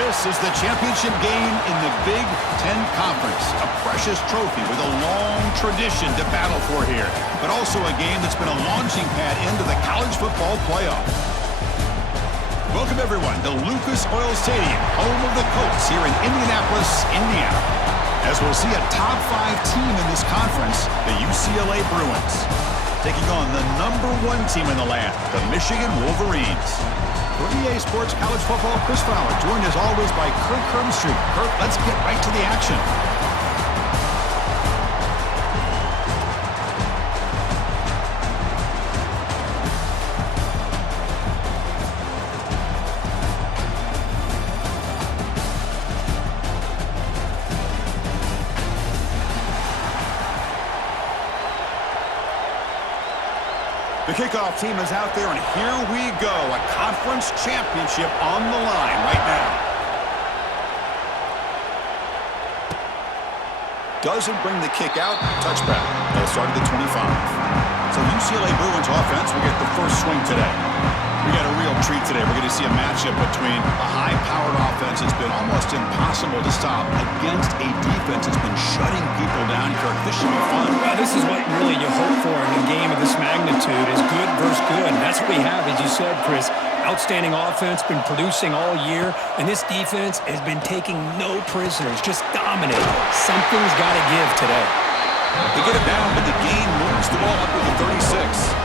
This is the championship game in the Big Ten Conference. A precious trophy with a long tradition to battle for here, but also a game that's been a launching pad into the college football playoff. Welcome, everyone, to Lucas Oil Stadium, home of the Colts here in Indianapolis, Indiana. As we'll see a top 5 team in this conference, the UCLA Bruins, taking on the #1 team in the land, the Michigan Wolverines. For EA Sports College Football, Chris Fowler, joined as always by Kirk Hermstreet. Kirk, let's get right to the action. The kickoff team is out there, and here we go. A conference championship on the line right now. Doesn't bring the kick out. Touchback. They'll start at the 25. So UCLA Bruins offense will get the first swing today. We got a real treat today. We're going to see a matchup between a high-powered offense that's been almost impossible to stop against a defense that's been shutting people down. Kirk, this should be fun. Well, this is what really you hope for in a game of this magnitude, is good versus good. And that's what we have, as you said, Chris. Outstanding offense, been producing all year, and this defense has been taking no prisoners, just dominating. Something's got to give today. They get it down, but the gain moves the ball up to the 36.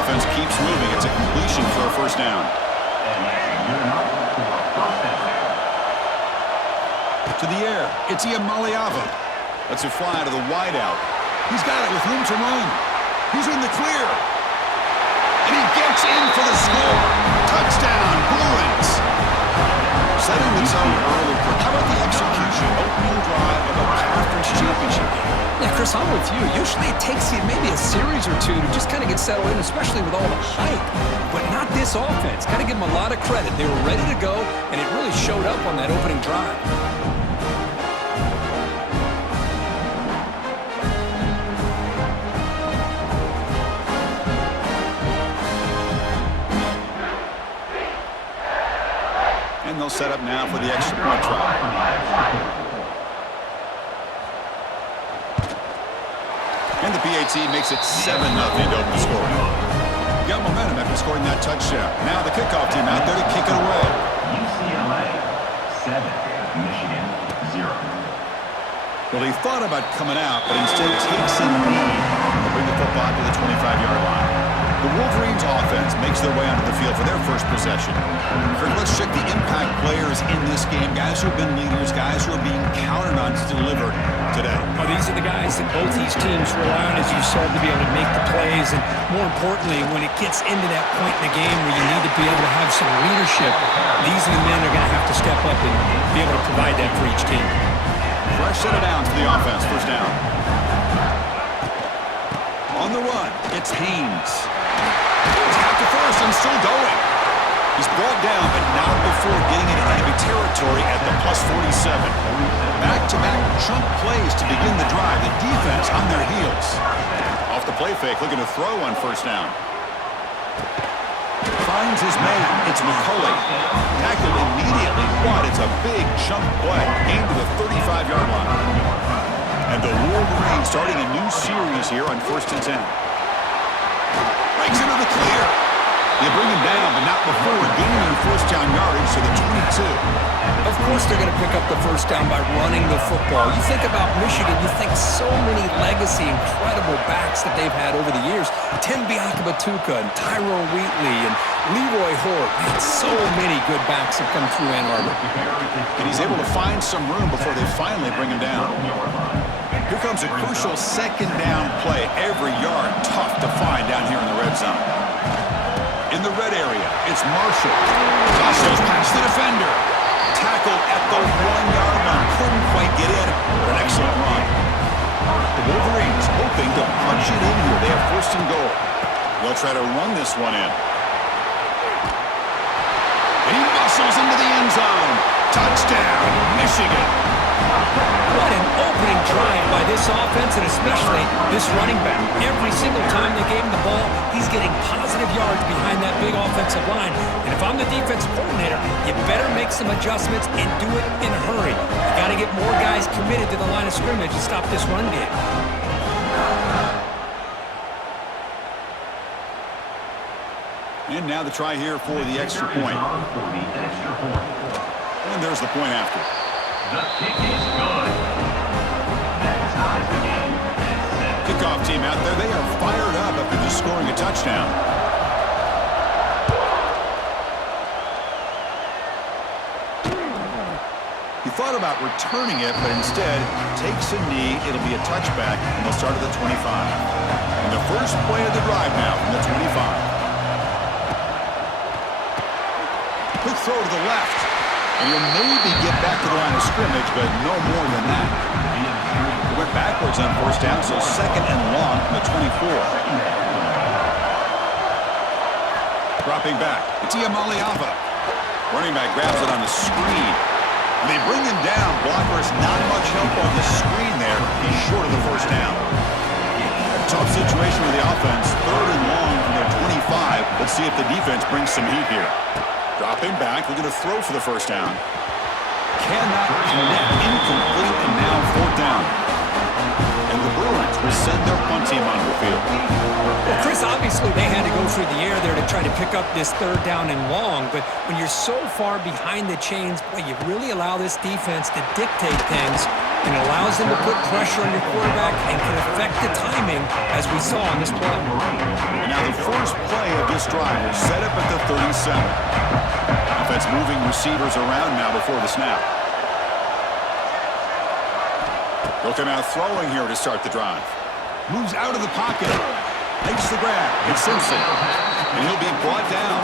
Offense keeps moving. It's a completion for a first down. To the air. It's Iamaleava. Lets it fly to the wideout. He's got it with room to run. He's in the clear. And he gets in for the score. Touchdown, Bruins. Setting the tone early. How about the execution? Opening drive of a conference championship game. Yeah, Chris, I'm with you. Usually it takes you maybe a series or two to just kind of get settled in, especially with all the hype. But not this offense. Got to give them a lot of credit. They were ready to go, and it really showed up on that opening drive. And they'll set up now for the extra point try. And the PAT makes it 7-0 to open the scoring. Got momentum after scoring that touchdown. Now the kickoff team out there to kick it away. UCLA 7, Michigan 0. Well, he thought about coming out, but instead takes a knee to bring the football to the 25-yard line. The Wolverines offense makes their way onto the field for their first possession. Kirk, let's check the impact players in this game. Guys who have been leaders, guys who are being counted on to deliver today. Well, these are the guys that both these teams rely on, as you said, to be able to make the plays. And more importantly, when it gets into that point in the game where you need to be able to have some leadership, these are the men that are going to have to step up and be able to provide that for each team. Fresh set of downs for the offense. First down. On the run, it's Haynes. He's got the first and still going. He's brought down, but not before getting into enemy territory at the +47. Back-to-back chunk plays to begin the drive. The defense on their heels. Off the play fake, looking to throw on first down. Finds his man. It's McCulley. Tackled immediately, but it's a big chunk play. Gained to the 35-yard line. And the Wolverines starting a new series here on 1st and 10. Breaks into the clear. They bring him down, but not before gaining first down yardage to the 22. Of course they're going to pick up the first down by running the football. You think about Michigan, you think so many legacy, incredible backs that they've had over the years. Tim Biakabatuka and Tyrone Wheatley and Leroy Hort. Man, so many good backs have come through Ann Arbor. And he's able to find some room before they finally bring him down. Here comes a crucial second down play. Every yard tough to find down here in the red zone. In the red area, it's Marshall. Tosses past the defender. Tackled at the 1-yard line. Couldn't quite get in, but an excellent run. The Wolverines hoping to punch it in here. They have first and goal. They'll try to run this one in. And he muscles into the end zone. Touchdown, Michigan. What an opening drive by this offense, and especially this running back. Every single time they gave him the ball, he's getting positive yards behind that big offensive line. And if I'm the defensive coordinator, you better make some adjustments and do it in a hurry. You got to get more guys committed to the line of scrimmage to stop this run game. And now the try here for the extra point. And there's the point after. The kick is good. That ties the game at 7. Kickoff team out there. They are fired up after just scoring a touchdown. He thought about returning it, but instead takes a knee. It'll be a touchback, and they'll start at the 25. And the first play of the drive now from the 25. Quick throw to the left. And he'll maybe get back to the line of scrimmage, but no more than that. He went backwards on first down, so second and long from the 24. Dropping back. It's Iamaleava. Running back grabs it on the screen. And they bring him down. Blockers not much help on the screen there. He's short of the first down. A tough situation with the offense. Third and long from their 25. Let's see if the defense brings some heat here. Dropping back, looking to throw for the first down. Cannot connect, incomplete, and now fourth down. And the Bruins will send their punt team onto the field. Well, Chris, obviously they had to go through the air there to try to pick up this third down and long, but when you're so far behind the chains, boy, you really allow this defense to dictate things, and it allows them to put pressure on your quarterback and can affect the timing, as we saw on this play. And now the first play of this drive is set up at the 37. Offense moving receivers around now before the snap. They'll come out throwing here to start the drive. Moves out of the pocket. Makes the grab. It's Simpson. And he'll be brought down.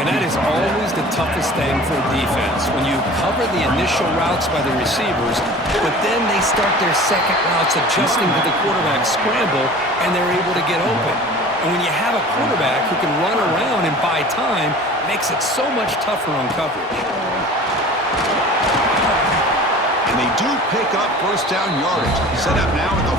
And that is always the toughest thing for defense, when you cover the initial routes by the receivers, but then they start their second routes adjusting to the quarterback scramble, and they're able to get open. And when you have a quarterback who can run around and buy time, it makes it so much tougher on coverage. And they do pick up first down yardage. Set up now at the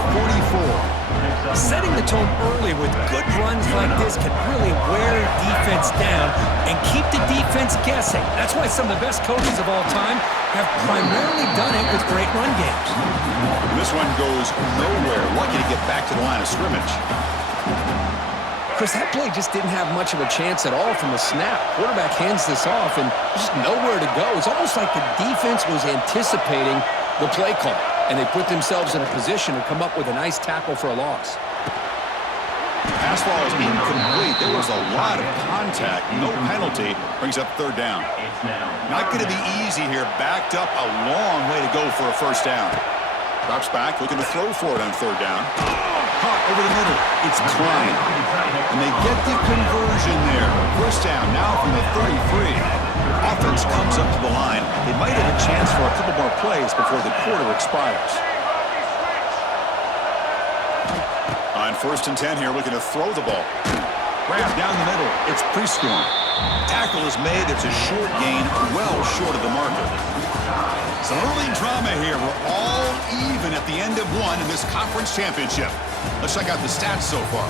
44. Setting the tone early with good runs like this can really wear defense down and keep the defense guessing. That's why some of the best coaches of all time have primarily done it with great run games. This one goes nowhere. Lucky to get back to the line of scrimmage. Chris, that play just didn't have much of a chance at all from the snap. Quarterback hands this off and just nowhere to go. It's almost like the defense was anticipating the play call, and they put themselves in a position to come up with a nice tackle for a loss. Pass ball is incomplete. There was a lot of contact. No penalty. Brings up third down. Not going to be easy here. Backed up a long way to go for a first down. Drops back, looking to throw for it on third down. Caught over the middle. It's Klein. And they get the conversion there. First down now from the 33. Offense comes up to the line. They might have a chance for a couple more plays before the quarter expires. On first and 10 here, looking to throw the ball. Grab down the middle. It's Prescorn. Tackle is made. It's a short gain, well short of the marker. Some early drama here. We're all even at the end of one in this conference championship. Let's check out the stats so far.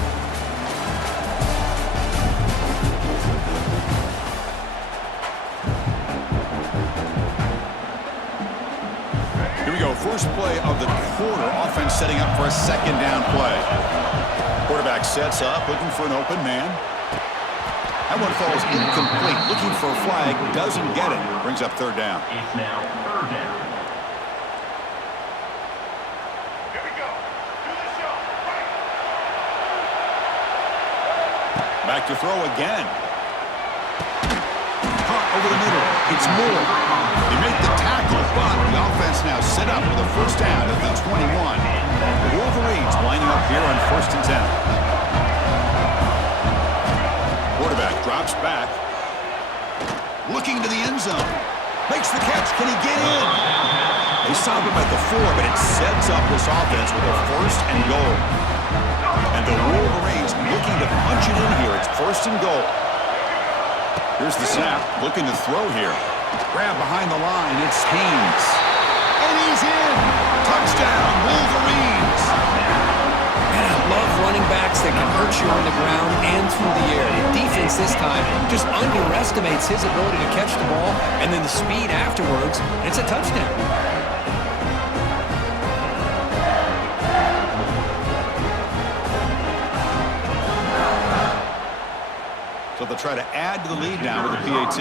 Here we go. First play of the quarter. Offense setting up for a second down play. Quarterback sets up, looking for an open man. That one falls incomplete. Looking for a flag, doesn't get it. Brings up third down. It's now third down. Here we go. Do the show. Back to throw again. Caught over the middle. It's Moore. They make the tackle, but the offense now set up with a first down at the 21. The Wolverines lining up here on first and 10. Quarterback drops back. Looking to the end zone. Makes the catch. Can he get in? They stop him at the 4, but it sets up this offense with a first and goal. And the Wolverines looking to punch it in here. It's first and goal. Here's the snap. Looking to throw here. Grab behind the line. It's Haynes. And he's in. Touchdown, Wolverines. Man, I love running backs that can hurt you on the ground and through the air. The defense this time just underestimates his ability to catch the ball, and then the speed afterwards, and it's a touchdown. So they'll try to add to the lead now with the PAT.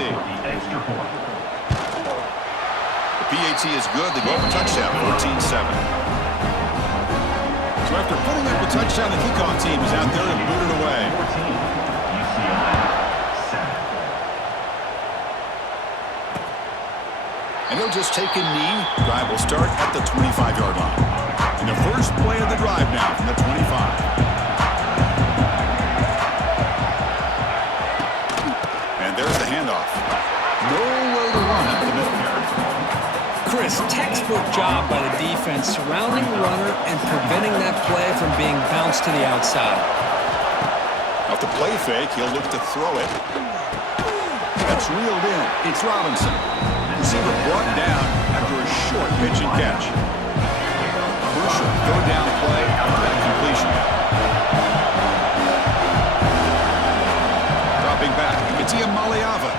The PAT is good. They go up a touchdown, 14-7. So after putting up a touchdown, the kickoff team is out there and boot it away. 14, UCLA 7. And he'll just take a knee. Drive will start at the 25-yard line. And the first play of the drive now from the 25. There's the handoff. Nowhere to run at the middle. Chris, textbook job by the defense surrounding the runner and preventing that play from being bounced to the outside. Off the play fake, he'll look to throw it. That's reeled in. It's Robinson. Receiver brought down after a short pitch and catch. Crucial third down play after that completion. Dropping back, Katia Maliava.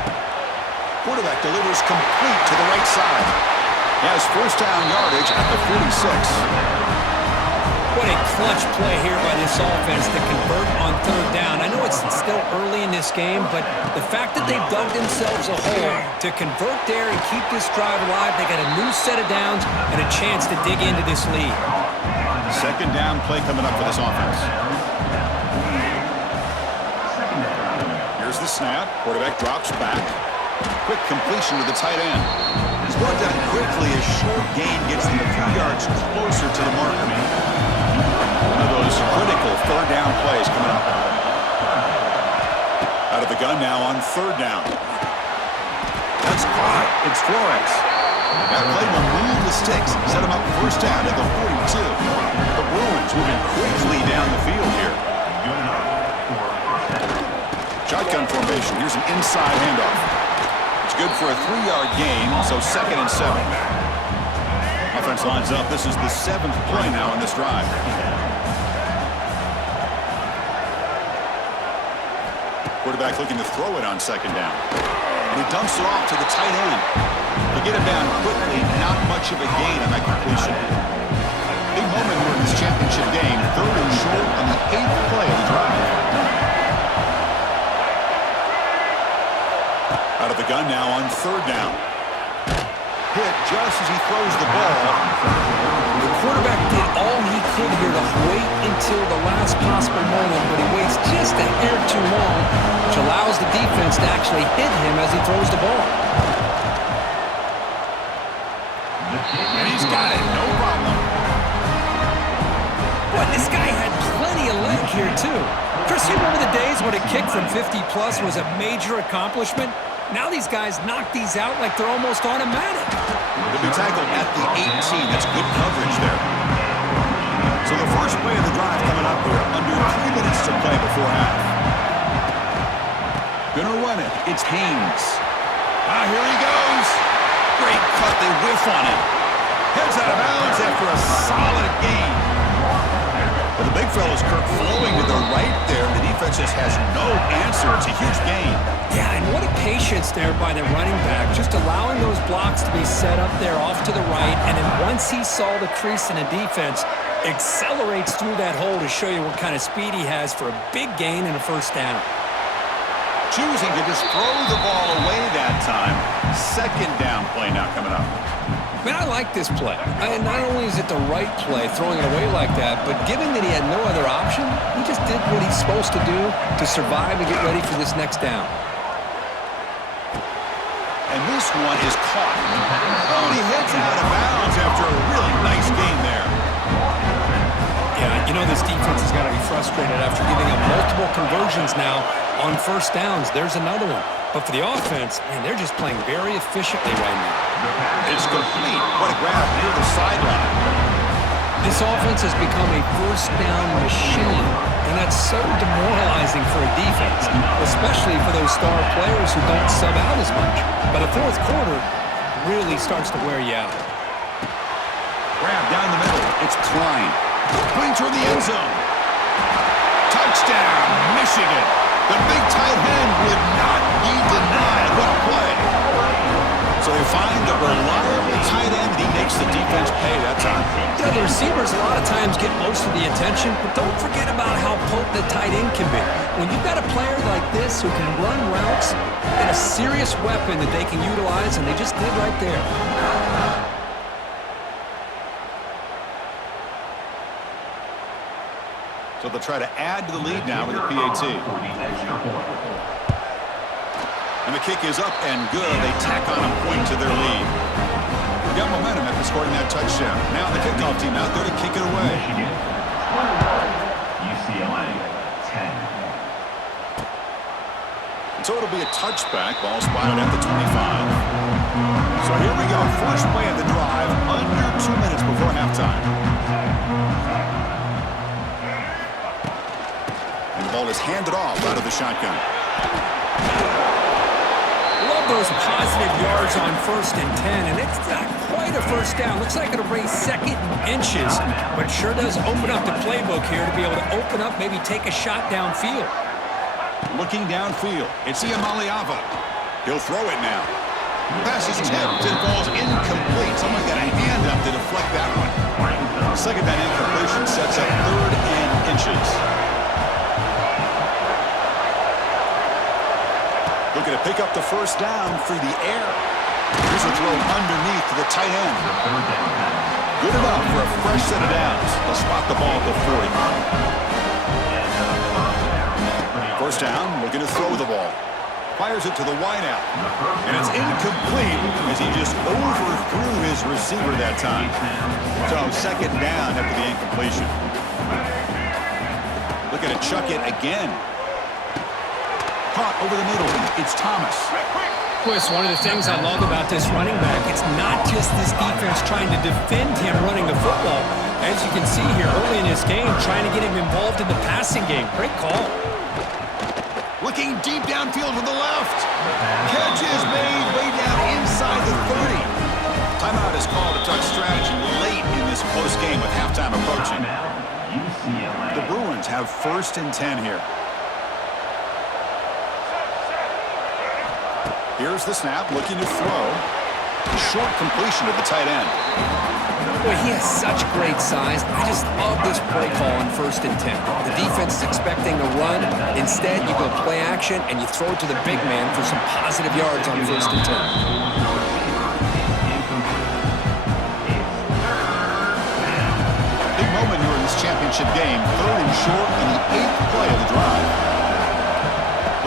Quarterback delivers complete to the right side. He has first down yardage at the 46. What a clutch play here by this offense to convert on third down. I know it's still early in this game, but the fact that they've dug themselves a hole to convert there and keep this drive alive, they got a new set of downs and a chance to dig into this lead. Second down play coming up for this offense. Here's the snap. Quarterback drops back. Quick completion to the tight end. He's brought down quickly. A short gain gets them a few yards closer to the marker. One of those critical third down plays coming up. Out of the gun now on third down. That's caught. It's Flores. That play will move the sticks. Set him up first down at the 42. The Bruins moving quickly down the field here. Shotgun formation. Here's an inside handoff. It's good for a 3-yard gain, so 2nd and 7. Offense lines up. This is the 7th play now on this drive. Quarterback looking to throw it on second down. And he dumps it off to the tight end. They get it down quickly. Not much of a gain on that completion. Big moment here in this championship game. 3rd and short on the 8th play of the drive. Out of the gun now on third down. Hit just as he throws the ball. The quarterback did all he could here to wait until the last possible moment, but he waits just a hair too long, which allows the defense to actually hit him as he throws the ball. And he's got it, no problem. Boy, this guy had plenty of leg here, too. Chris, you remember the days when a kick from 50-plus was a major accomplishment? Now these guys knock these out like they're almost automatic. They'll be tackled at the 18. That's good coverage there. So the first play of the drive coming up here. Under 3 minutes to play before half. Gonna run it. It's Haynes. Here he goes. Great cut. They whiff on it. Heads out of bounds after a solid gain. Well, the big fella's Kirk flowing to the right there. The defense just has no answer. It's a huge gain. Yeah, and what a patience there by the running back, just allowing those blocks to be set up there off to the right, and then once he saw the crease in the defense, accelerates through that hole to show you what kind of speed he has for a big gain and a first down. Choosing to just throw the ball away that time. Second down play now coming up. Man, I like this play. And not only is it the right play, throwing it away like that, but given that he had no other option, he just did what he's supposed to do to survive and get ready for this next down. And this one is caught. Oh, he heads out of bounds after a really nice gain there. Yeah, you know this defense has got to be frustrated after giving up multiple conversions now on first downs. There's another one. But for the offense, man, they're just playing very efficiently right now. It's complete. What a grab near the sideline. This offense has become a first down machine, and that's so demoralizing for a defense, especially for those star players who don't sub out as much. But the fourth quarter really starts to wear you out. Grab down the middle. It's Klein. Going toward the end zone. Touchdown, Michigan. The big tight end would not be denied. What a play. So they find a reliable tight end, and he makes the defense pay that time. You know, the receivers a lot of times get most of the attention, but don't forget about how potent the tight end can be. When you've got a player like this who can run routes, and a serious weapon that they can utilize, and they just did right there. So they'll try to add to the lead now with the PAT. And the kick is up and good. They tack on a point to their lead. They got momentum after scoring that touchdown. Now the kickoff team out there to kick it away. Michigan, UCLA, 10. So it'll be a touchback. Ball spotted at the 25. So here we go. First play of the drive. Under 2 minutes before halftime. And the ball is handed off out of the shotgun. Love those positive yards on 1st and 10, and it's not quite a first down. Looks like it'll bring 2nd and inches, but it sure does open up the playbook here to be able to open up, maybe take a shot downfield. Looking downfield, it's Iamaleava. He'll throw it now. Pass is tipped and falls incomplete. Someone got a hand up to deflect that one. Second down incompletion sets up 3rd and inches. Looking to pick up the first down through the air. Here's a throw underneath to the tight end. Good enough for a fresh set of downs. They'll spot the ball at the 40. First down, looking to throw the ball. Fires it to the wideout. And it's incomplete as he just overthrew his receiver that time. So second down after the incompletion. Looking to chuck it again. Caught over the middle. It's Thomas. Chris, one of the things I love about this running back, it's not just this defense trying to defend him running the football. As you can see here early in this game, trying to get him involved in the passing game. Great call. Looking deep downfield to the left. Catch is made way down inside the 30. Timeout is called to touch strategy late in this close game with halftime approaching. The Bruins have 1st and 10 here. Here's the snap, looking to throw. Short completion to the tight end. Boy, he has such great size. I just love this play call on 1st and 10. The defense is expecting a run. Instead, you go play action, and you throw it to the big man for some positive yards on 1st and 10. Big moment here in this championship game. 3rd and short in the 8th play of the drive.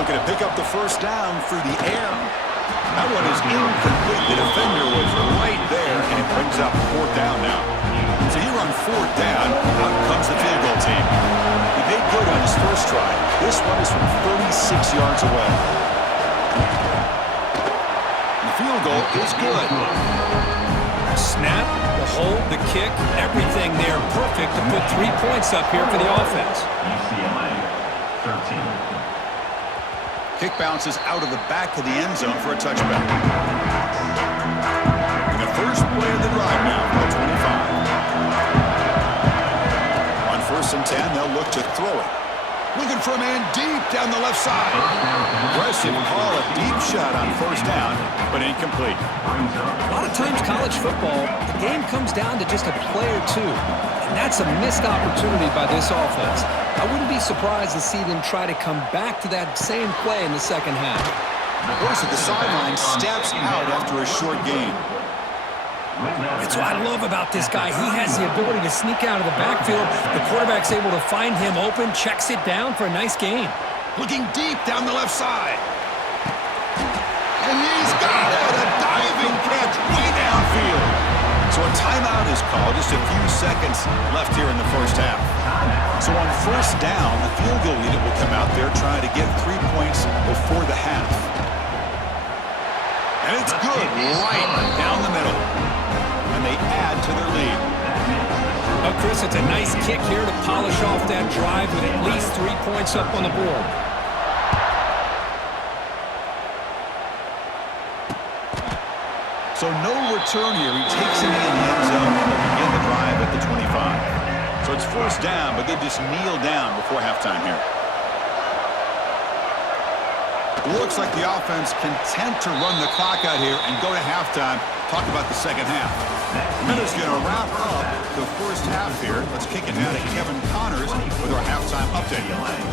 Looking to pick up the first down through the air. That one is incomplete. The defender was right there, and it brings up 4th down now. So here on 4th down, out comes the field goal team. He made good on his first try. This one is from 36 yards away. And the field goal is good. Snap, the hold, the kick, everything there perfect to put 3 points up here for the offense. UCLA, 13. Kick bounces out of the back of the end zone for a touchback. And the first play of the drive now for the 25. On 1st and 10, they'll look to throw it. Looking for a man deep down the left side. Aggressive call, a deep shot on 1st down, but incomplete. A lot of times college football, the game comes down to just a play or two. And that's a missed opportunity by this offense. I wouldn't be surprised to see them try to come back to that same play in the second half. Voice at the sideline steps out after a short gain. That's what I love about this guy. He has the ability to sneak out of the backfield. The quarterback's able to find him open, checks it down for a nice gain. Looking deep down the left side. And he's got it! A diving catch way downfield. So a timeout is called. Just a few seconds left here in the first half. So on 1st down, the field goal unit will come out there trying to get 3 points before the half. And it's good right down the middle. And they add to their lead. Well, Chris, it's a nice kick here to polish off that drive with at least 3 points up on the board. So no return here. He takes it in the end zone and they'll begin the at the 25. So it's first down, but they just kneel down before halftime here. Looks like the offense content to run the clock out here and go to halftime. Talk about the second half. Minutes going to wrap up the first half here. Let's kick it now to Kevin Connors with our halftime update.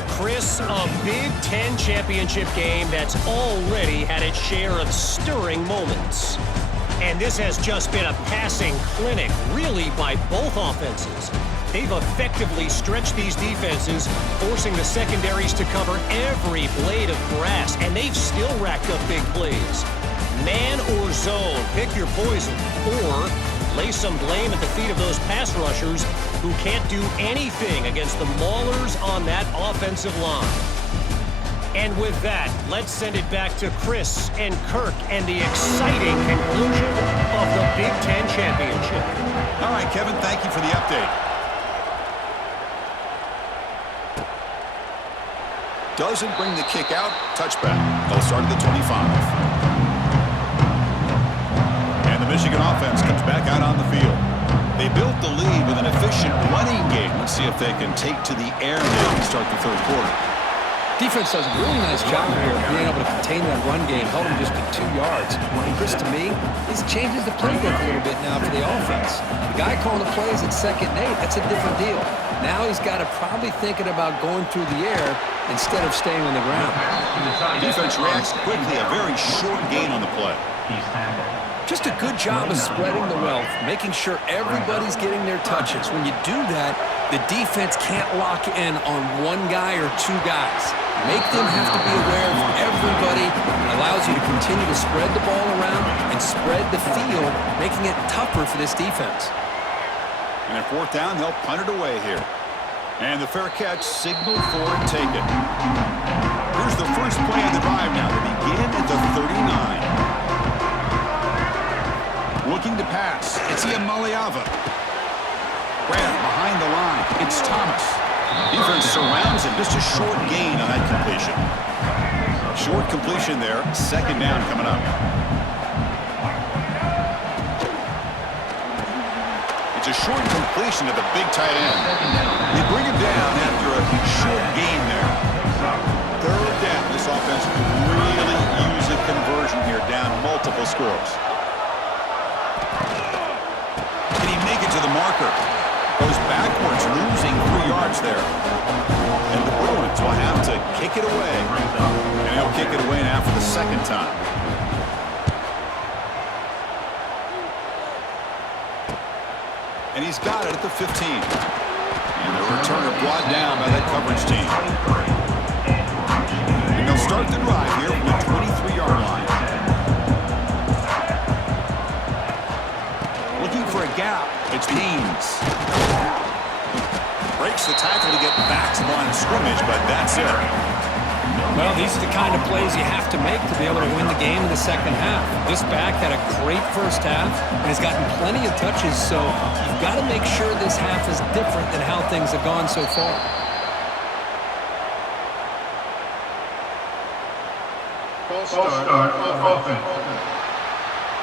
Chris, a Big Ten championship game that's already had its share of stirring moments. And this has just been a passing clinic, really, by both offenses. They've effectively stretched these defenses, forcing the secondaries to cover every blade of grass, and they've still racked up big plays. Man or zone, pick your poison, or lay some blame at the feet of those pass rushers who can't do anything against the maulers on that offensive line. And with that, let's send it back to Chris and Kirk and the exciting conclusion of the Big Ten championship. All right, Kevin, thank you for the update. Doesn't bring the kick out. Touchback. They'll start at the 25. And the Michigan offense comes back out on the field. They built the lead with an efficient running game. Let's see if they can take to the air now and start the third quarter. Defense does a really nice job here of being able to contain that run game, held him just to 2 yards. And Chris, to me, this changes the playbook a little bit now for the offense. The guy calling the plays at 2nd and 8, that's a different deal. Now he's got to probably thinking about going through the air instead of staying on the ground. Defense reacts quickly, a very short gain on the play. Just a good job of spreading the wealth, making sure everybody's getting their touches. When you do that, the defense can't lock in on one guy or 2 guys. Make them have to be aware of everybody. It allows you to continue to spread the ball around and spread the field, making it tougher for this defense. And at 4th down, they'll punt it away here. And the fair catch signaled for and taken. Here's the first play of the drive now. They begin at the 39. Looking to pass. It's Iamaleava. Graham behind the line. It's Thomas. Defense surrounds him. Just a short gain on that completion. Short completion there. 2nd down coming up. It's a short completion to the big tight end. They bring him down after a short gain there. 3rd down. This offense could really use a conversion here, down multiple scores. Can he make it to the marker? Goes backwards, losing 3 yards there. And the Bruins will have to kick it away. And he'll kick it away now for the 2nd time. And he's got it at the 15. And the returner brought down by that coverage team. And they'll start the drive here from the 23-yard line. Looking for a gap. It's Haynes. Breaks the tackle to get back to the line of scrimmage, but that's it. Well, these are the kind of plays you have to make to be able to win the game in the 2nd half. This back had a great first half and has gotten plenty of touches, so you've got to make sure this half is different than how things have gone so far. Start offense.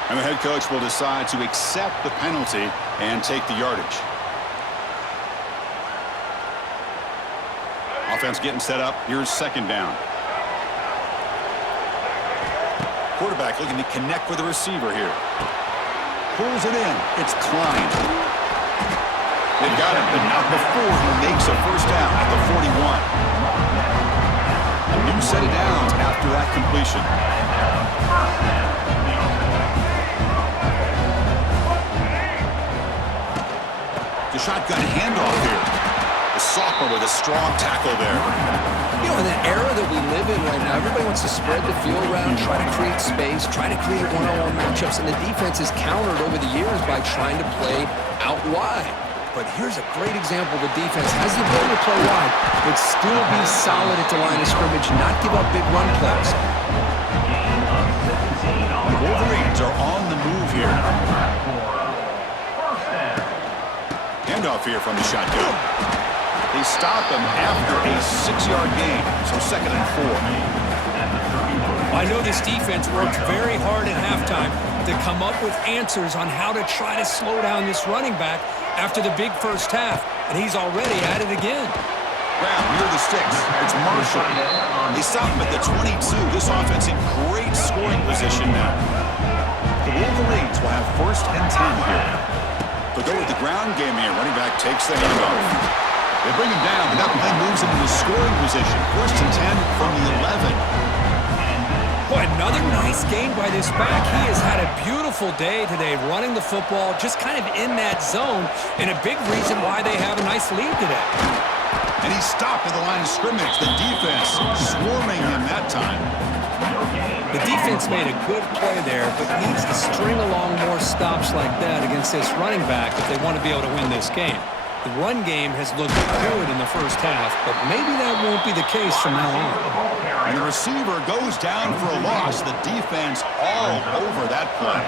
And the head coach will decide to accept the penalty and take the yardage. Offense getting set up. Here's 2nd down. Quarterback looking to connect with the receiver here. Pulls it in. It's Klein. They've got him, but not before he makes a first down at the 41. A new set of downs after that completion. The shotgun handoff here. The sophomore with a strong tackle there. You know, in the era that we live in right now, everybody wants to spread the field around, try to create space, try to create one-on-one matchups, and the defense is countered over the years by trying to play out wide. But here's a great example. The defense has the ability to play wide, but still be solid at the line of scrimmage, not give up big run plays. The Wolverines are on the move here. Handoff here from the shotgun. They stop him after a 6-yard gain, so 2nd and 4. I know this defense worked very hard at halftime to come up with answers on how to try to slow down this running back, after the big first half, and he's already at it again. Graham, near the sticks. It's Marshall. They stop him at the 22. This offense in great scoring position now. The Wolverines will have 1st and 10 here. They'll go with the ground game here. Running back takes the handoff. They bring him down, and that play moves him into scoring position. 1st and 10 from the 11. Boy, another nice gain by this back. He has had a beautiful day today running the football, just kind of in that zone, and a big reason why they have a nice lead today. And he stopped at the line of scrimmage. The defense swarming him that time. The defense made a good play there, but needs to string along more stops like that against this running back if they want to be able to win this game. The run game has looked good in the first half, but maybe that won't be the case from now on. And the receiver goes down for a loss. The defense all over that play.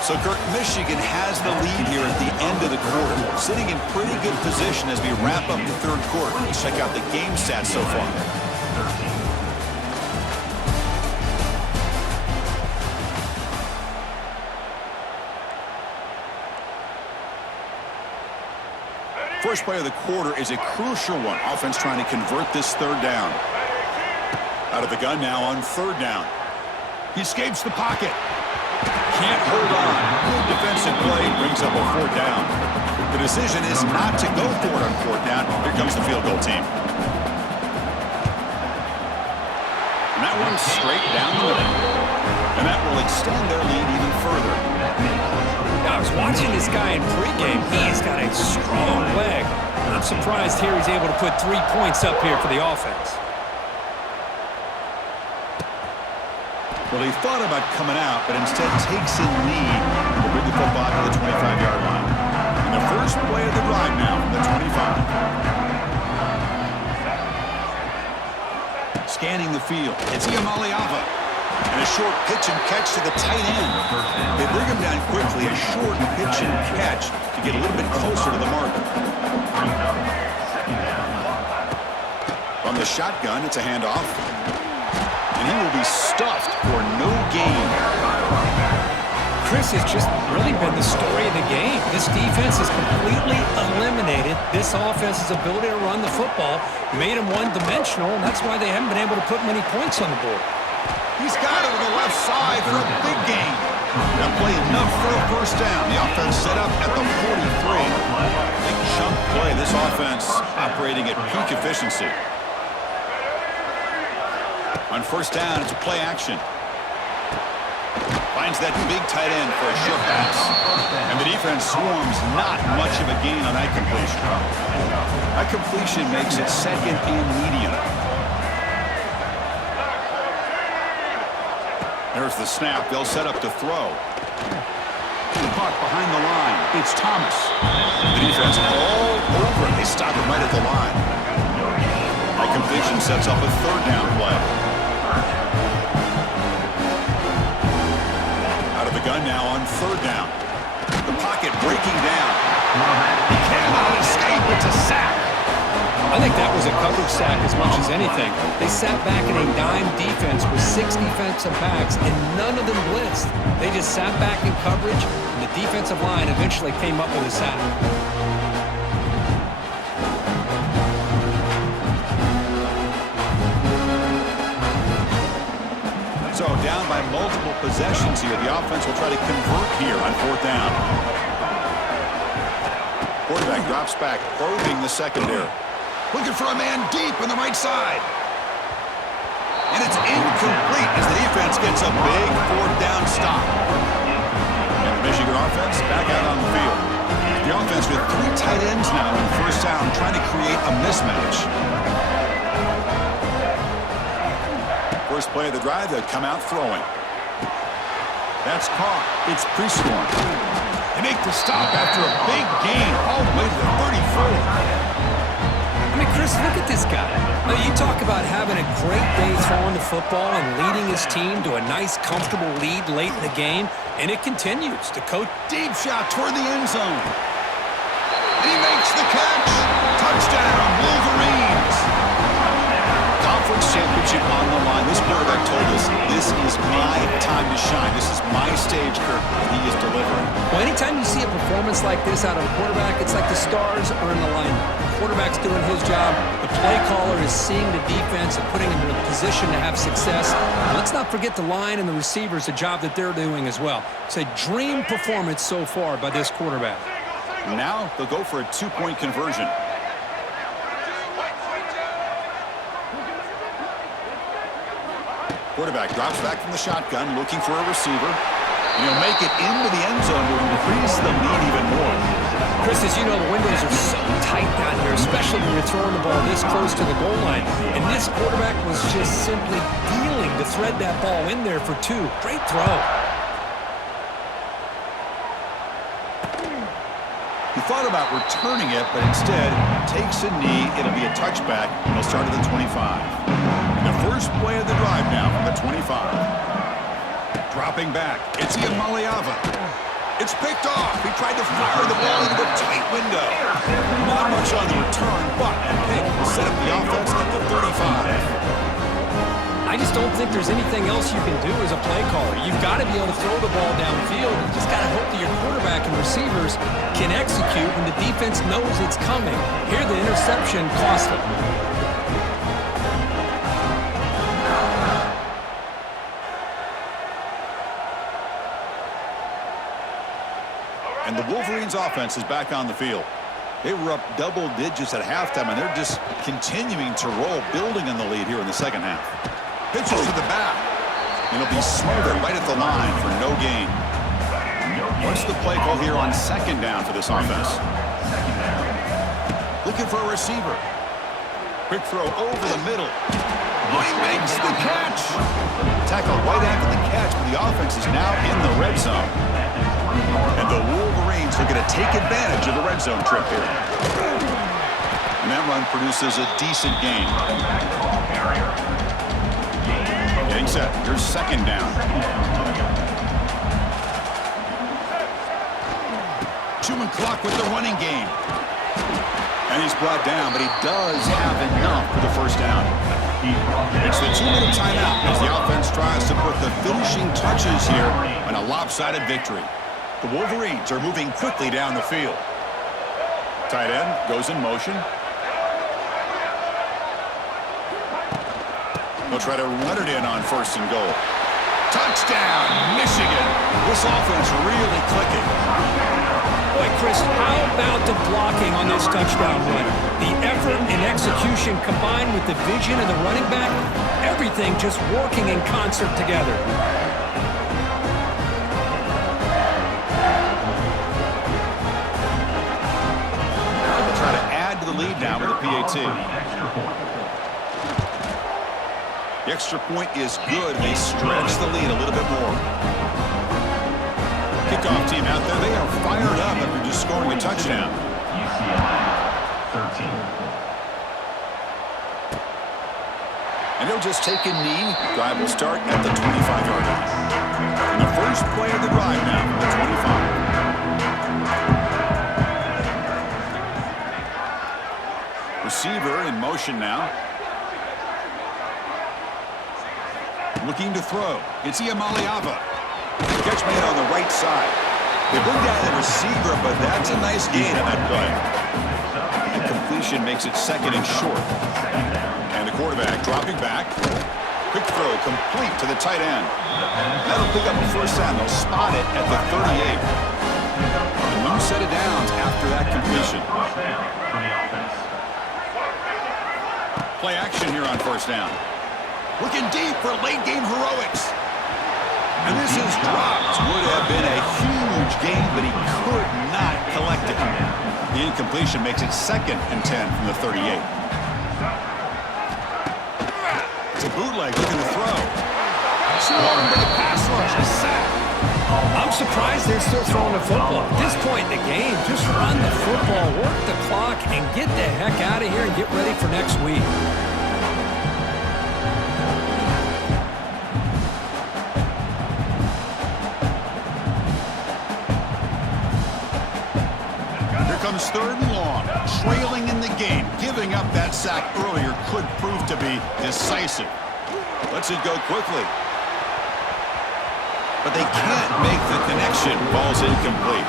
So, Kurt, Michigan has the lead here at the end of the quarter, sitting in pretty good position as we wrap up the third quarter. Let's check out the game stats so far. First play of the quarter is a crucial one. Offense trying to convert this 3rd down. Out of the gun now on 3rd down. He escapes the pocket. Can't hold on. Good defensive play brings up a 4th down. The decision is not to go for it on 4th down. Here comes the field goal team. And that one's straight down the middle. And that will extend their lead even further. I was watching this guy in pregame. He's got a strong leg. I'm surprised here he's able to put 3 points up here for the offense. Well, he thought about coming out, but instead takes in lead to bring the football to the 25-yard line. And the first play of the drive now from the 25. Scanning the field. It's Iamaleava. And a short pitch and catch to the tight end. They bring him down quickly. A short pitch and catch to get a little bit closer to the mark. From the shotgun, it's a handoff. And he will be stuffed for no gain. Chris has just really been the story of the game. This defense has completely eliminated this offense's ability to run the football, made them one-dimensional, and that's why they haven't been able to put many points on the board. He's got it on the left side for a big gain. That play enough for a 1st down. The offense set up at the 43. Big chunk play. This offense operating at peak efficiency. On 1st down, it's a play action. Finds that big tight end for a short pass. And the defense swarms, not much of a gain on that completion. That completion makes it 2nd and medium. There's the snap. They'll set up to throw. Caught behind the line. It's Thomas. The defense all over. They stop him right at the line. That completion sets up a 3rd down play. Out of the gun now on 3rd down. The pocket breaking down. He cannot escape. It's a sack. I think that was a coverage sack as much as anything. They sat back in a dime defense with 6 defensive backs, and none of them blitzed. They just sat back in coverage, and the defensive line eventually came up with a sack. So down by multiple possessions here. The offense will try to convert here on 4th down. Quarterback drops back, probing the secondary. Looking for a man deep on the right side. And it's incomplete as the defense gets a big 4th down stop. And the Michigan offense back out on the field. The offense with 3 tight ends now on 1st down, trying to create a mismatch. First play of the drive, they'll come out throwing. That's caught. It's Prescorn. They make the stop after a big gain all the way to the 34. I mean, Chris, look at this guy. Now, you talk about having a great day throwing the football and leading his team to a nice, comfortable lead late in the game, and it continues. The coach, deep shot toward the end zone. And he makes the catch. Touchdown, Wolverines. Conference championship on the line. This quarterback told told us, this is my time to shine. This is my stage, Kirk, and he is delivering. Well, anytime you see a performance like this out of a quarterback, it's like the stars are in alignment. The quarterback's doing his job. The play caller is seeing the defense and putting him in a position to have success. And let's not forget the line and the receivers, the job that they're doing as well. It's a dream performance so far by this quarterback. Now they'll go for a two-point conversion. Quarterback drops back from the shotgun, looking for a receiver. And he'll make it into the end zone to increase the lead even more. Chris, as you know, the windows are so tight down here, especially when you're throwing the ball this close to the goal line. And this quarterback was just simply dealing to thread that ball in there for two. Great throw. He thought about returning it, but instead takes a knee. It'll be a touchback, and he'll start at the 25. The first play of the drive now from the 25. Dropping back, it's Iamaleava. It's picked off. He tried to fire the ball into a tight window. Not much on the return, but a pick will set up the offense at the 35. I just don't think there's anything else you can do as a play caller. You've got to be able to throw the ball downfield. You just got to hope that your quarterback and receivers can execute when the defense knows it's coming. Here, the interception cost them. And the Wolverines offense is back on the field. They were up double digits at halftime, and they're just continuing to roll, building on the lead here in the second half. Pitches to the back. And it'll be smothered right at the line for no gain. What's the play call here on second down for this offense? Looking for a receiver. Quick throw over the middle. Oh, he makes the catch. Tackle right after the catch, but the offense is now in the red zone. And the Wolverines looking to take advantage of the red zone trip here. And that run produces a decent gain. Getting set. Here's second down. Chewing clock with the running game. And he's brought down, but he does have enough for the first down. It's the 2-minute timeout as the offense tries to put the finishing touches here on a lopsided victory. The Wolverines are moving quickly down the field. Tight end goes in motion. They'll try to run it in on first and goal. Touchdown, Michigan. This offense really clicking. Boy, Chris, how about the blocking on this touchdown run? The effort and execution combined with the vision of the running back, everything just working in concert together. They'll try to add to the lead now with a PAT. The extra point is good. They stretch the lead a little bit more. Kickoff team out there. They are fired up after just scoring a touchdown. UCLA 13. And he'll just take a knee. Drive will start at the 25-yard line. And the first play of the drive now from the 25. Receiver in motion now. Looking to throw. It's Iamaleava. Catch made on the right side. They bring down the receiver, but that's a nice gain on that play. And completion makes it second and short. And the quarterback dropping back. Quick throw complete to the tight end. That'll pick up a first down. They'll spot it at the 38. A new set of downs after that completion. Play action here on first down. Looking deep for late game heroics. And this is dropped. Would have been a huge gain, but he could not collect it. The incompletion makes it second and 10 from the 38. It's a bootleg looking to throw. Swarmed by the pass rush. A sack. I'm surprised they're still throwing the football. At this point in the game, just run the football, work the clock, and get the heck out of here and get ready for next week. Comes third and long, trailing in the game. Giving up that sack earlier could prove to be decisive. Lets it go quickly. But they can't make the connection. Ball's incomplete.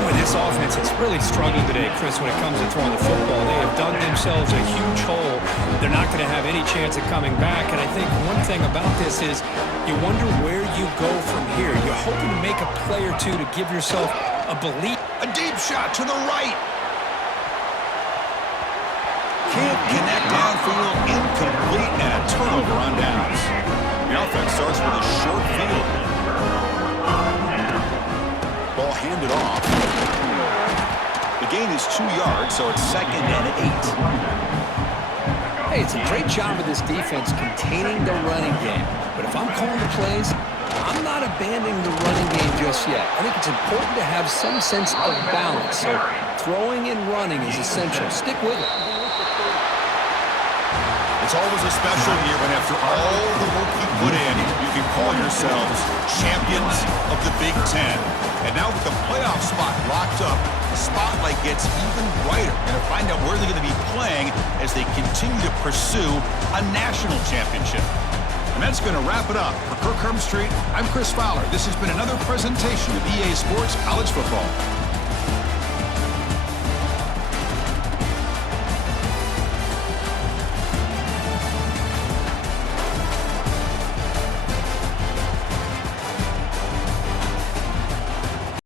Boy, this offense has really struggled today, Chris, when it comes to throwing the football. They have dug themselves a huge hole. They're not going to have any chance of coming back. And I think one thing about this is you wonder where you go from here. You're hoping to make a play or two to give yourself a belief. A deep shot to the right. Can't connect downfield. Incomplete and a turnover on downs. The offense starts with a short field. Ball handed off. The gain is 2 yards, so it's 2nd and 8. Hey, it's a great job of this defense containing the running game. But if I'm calling the plays, I'm not abandoning the running game just yet. I think it's important to have some sense of balance. So throwing and running is essential. Stick with it. It's always a special year when after all the work you put in, you can call yourselves champions of the Big Ten. And now with the playoff spot locked up, the spotlight gets even brighter. We're going to find out where they're going to be playing as they continue to pursue a national championship. And that's going to wrap it up. For Kirk Street, I'm Chris Fowler. This has been another presentation of EA Sports College Football.